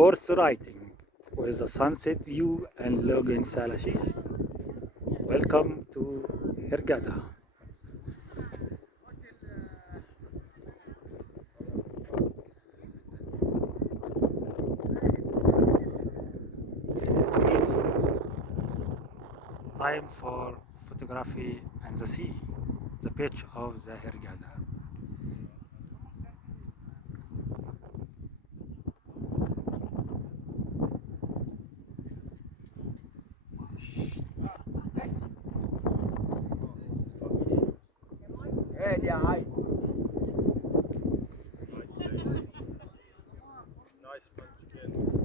horse riding with a sunset view and login Salashish. Welcome to Hurghada. Amazing. Time for photography and the sea, the beach of the Hurghada. هادي عاي. Nice bunch again.